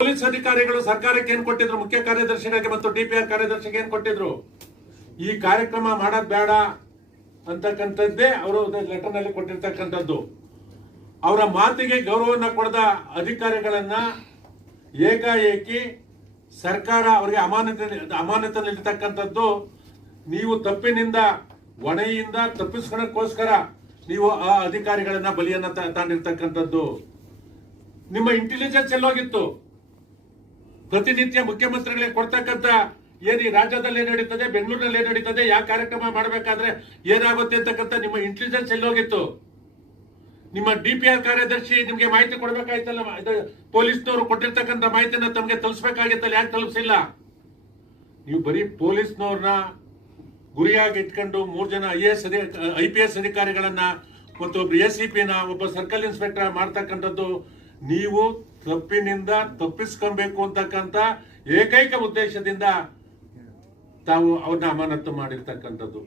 Police ಅಧಿಕಾರಿಗಳು ಸರ್ಕಾರಕ್ಕೆ ಏನ್ ಕೊಟ್ಟಿದ್ರು, ಮುಖ್ಯ ಕಾರ್ಯದರ್ಶಿಗಳಿಗೆ ಮತ್ತು ಡಿಪಿಆರ್ ಕಾರ್ಯದರ್ಶಿಗೆ ಏನ್ ಕೊಟ್ಟಿದ್ರು, ಈ ಕಾರ್ಯಕ್ರಮ ಮಾಡೋದ್ ಬೇಡ ಅಂತಕ್ಕಂಥದ್ದೇ ಅವರು ಲೆಟರ್ ನಲ್ಲಿ ಕೊಟ್ಟಿರ್ತಕ್ಕಂಥದ್ದು. ಅವರ ಮಾತಿಗೆ ಗೌರವವನ್ನು ಕೊಡದ ಅಧಿಕಾರಿಗಳನ್ನ ಏಕಾಏಕಿ ಸರ್ಕಾರ ಅವರಿಗೆ ಅಮಾನತಿನಲ್ಲಿರ್ತಕ್ಕಂಥದ್ದು. ನೀವು ತಪ್ಪಿನಿಂದ ಹೊಣೆಯಿಂದ ತಪ್ಪಿಸ್ಕೊಳ್ಳೋಕ್ಕೋಸ್ಕರ ನೀವು ಆ ಅಧಿಕಾರಿಗಳನ್ನ ಬಲಿಯನ್ನ ತಾಂಡಿರ್ತಕ್ಕಂಥದ್ದು. ನಿಮ್ಮ ಇಂಟೆಲಿಜೆನ್ಸ್ ಎಲ್ಲೋಗಿತ್ತು? ಪ್ರತಿನಿತ್ಯ ಮುಖ್ಯಮಂತ್ರಿಗಳಿಗೆ ಕೊಡ್ತಕ್ಕಂಥ ಏನ್ ಈ ರಾಜ್ಯದಲ್ಲಿ ನಡೀತದೆ, ಬೆಂಗಳೂರಿನಲ್ಲಿ ಏನ್ ನಡೀತದೆ, ಯಾವ ಕಾರ್ಯಕ್ರಮ ಮಾಡಬೇಕಾದ್ರೆ ಏನಾಗುತ್ತೆ ಅಂತಕ್ಕಂಥ ನಿಮ್ಮ ಇಂಟೆಲಿಜೆನ್ಸ್ ಎಲ್ಲೋಗಿತ್ತು? ನಿಮ್ಮ ಡಿಪಿಆರ್ ಕಾರ್ಯದರ್ಶಿ ನಿಮ್ಗೆ ಮಾಹಿತಿ ಕೊಡ್ಬೇಕಾಯ್ತಲ್ಲ, ಪೊಲೀಸ್ನವರು ಕೊಟ್ಟಿರ್ತಕ್ಕಂಥ ಮಾಹಿತಿನ ತಮಗೆ ತಲುಪಿಸಬೇಕಾಗಿತ್ತಲ್ಲ, ಯಾಕೆ ತಲುಪಿಸಿಲ್ಲ? ನೀವು ಬರೀ ಪೊಲೀಸ್ನವ್ರನ್ನ ಗುರಿಯಾಗಿ ಇಟ್ಕೊಂಡು 3 ಜನ IPS ಅಧಿಕಾರಿಗಳನ್ನ ಮತ್ತು ಒಬ್ಬ ACPನ ಒಬ್ಬ ಸರ್ಕಲ್ ಇನ್ಸ್ಪೆಕ್ಟರ್ ಮಾಡ್ತಕ್ಕಂಥದ್ದು. ನೀವು ತಪ್ಪಿನಿಂದ ತಪ್ಪಿಸ್ಕೊಬೇಕು ಅಂತಕ್ಕಂಥ ಏಕೈಕ ಉದ್ದೇಶದಿಂದ ತಾವು ಅವ್ರನ್ನ ಅಮಾನತು ಮಾಡಿರ್ತಕ್ಕಂಥದ್ದು.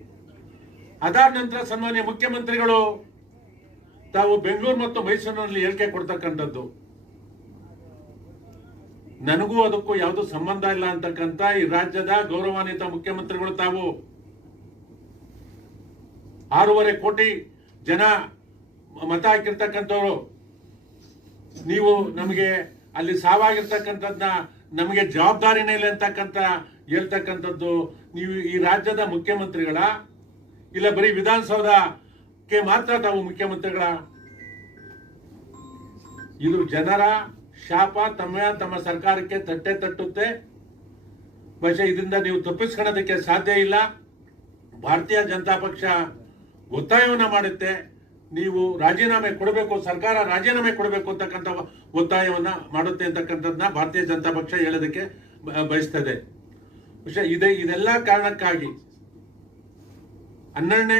ಅದಾದ ನಂತರ ಸನ್ಮಾನ್ಯ ಮುಖ್ಯಮಂತ್ರಿಗಳು ತಾವು ಬೆಂಗಳೂರು ಮತ್ತು ಮೈಸೂರಿನಲ್ಲಿ ಹೇಳಿಕೆ ಕೊಡ್ತಕ್ಕಂಥದ್ದು. ನನಗೂ ಅದಕ್ಕೂ ಯಾವುದು ಸಂಬಂಧ ಇಲ್ಲ ಅಂತಕ್ಕಂಥ ಈ ರಾಜ್ಯದ ಗೌರವಾನ್ವಿತ ಮುಖ್ಯಮಂತ್ರಿಗಳು ತಾವು 6.5 ಕೋಟಿ ಜನ ಮತ ಹಾಕಿರ್ತಕ್ಕಂಥವ್ರು. ನೀವು ನಮಗೆ ಅಲ್ಲಿ ಸಾವಾಗಿರ್ತಕ್ಕಂಥದ್ನ ನಮಗೆ ಜವಾಬ್ದಾರಿನೇ ಇಲ್ಲ ಅಂತಕ್ಕಂಥ ಹೇಳ್ತಕ್ಕಂಥದ್ದು. ನೀವು ಈ ರಾಜ್ಯದ ಮುಖ್ಯಮಂತ್ರಿಗಳ ಇಲ್ಲ ಬರೀ ವಿಧಾನಸೌಧಕ್ಕೆ ಮಾತ್ರ ತಾವು ಮುಖ್ಯಮಂತ್ರಿಗಳ? ಇದು ಜನರ ಶಾಪ ತಮ್ಮ ಸರ್ಕಾರಕ್ಕೆ ತಟ್ಟುತ್ತೆ. ಬಹುಶಃ ಇದರಿಂದ ನೀವು ತಪ್ಪಿಸ್ಕೊಳ್ಳೋದಕ್ಕೆ ಸಾಧ್ಯ ಇಲ್ಲ. ಭಾರತೀಯ ಜನತಾ ಪಕ್ಷ ಒತ್ತಾಯವನ್ನ ಮಾಡುತ್ತೆ. ನೀವು ರಾಜೀನಾಮೆ ಕೊಡಬೇಕು, ಸರ್ಕಾರ ರಾಜೀನಾಮೆ ಕೊಡಬೇಕು ಅಂತಕ್ಕಂಥ ಒತ್ತಾಯವನ್ನ ಮಾಡುತ್ತೆ ಅಂತಕ್ಕಂಥದ್ದನ್ನ ಭಾರತೀಯ ಜನತಾ ಪಕ್ಷ ಹೇಳೋದಕ್ಕೆ ಬಯಸ್ತದೆ. ಇದೆಲ್ಲ ಕಾರಣಕ್ಕಾಗಿ 12ನೇ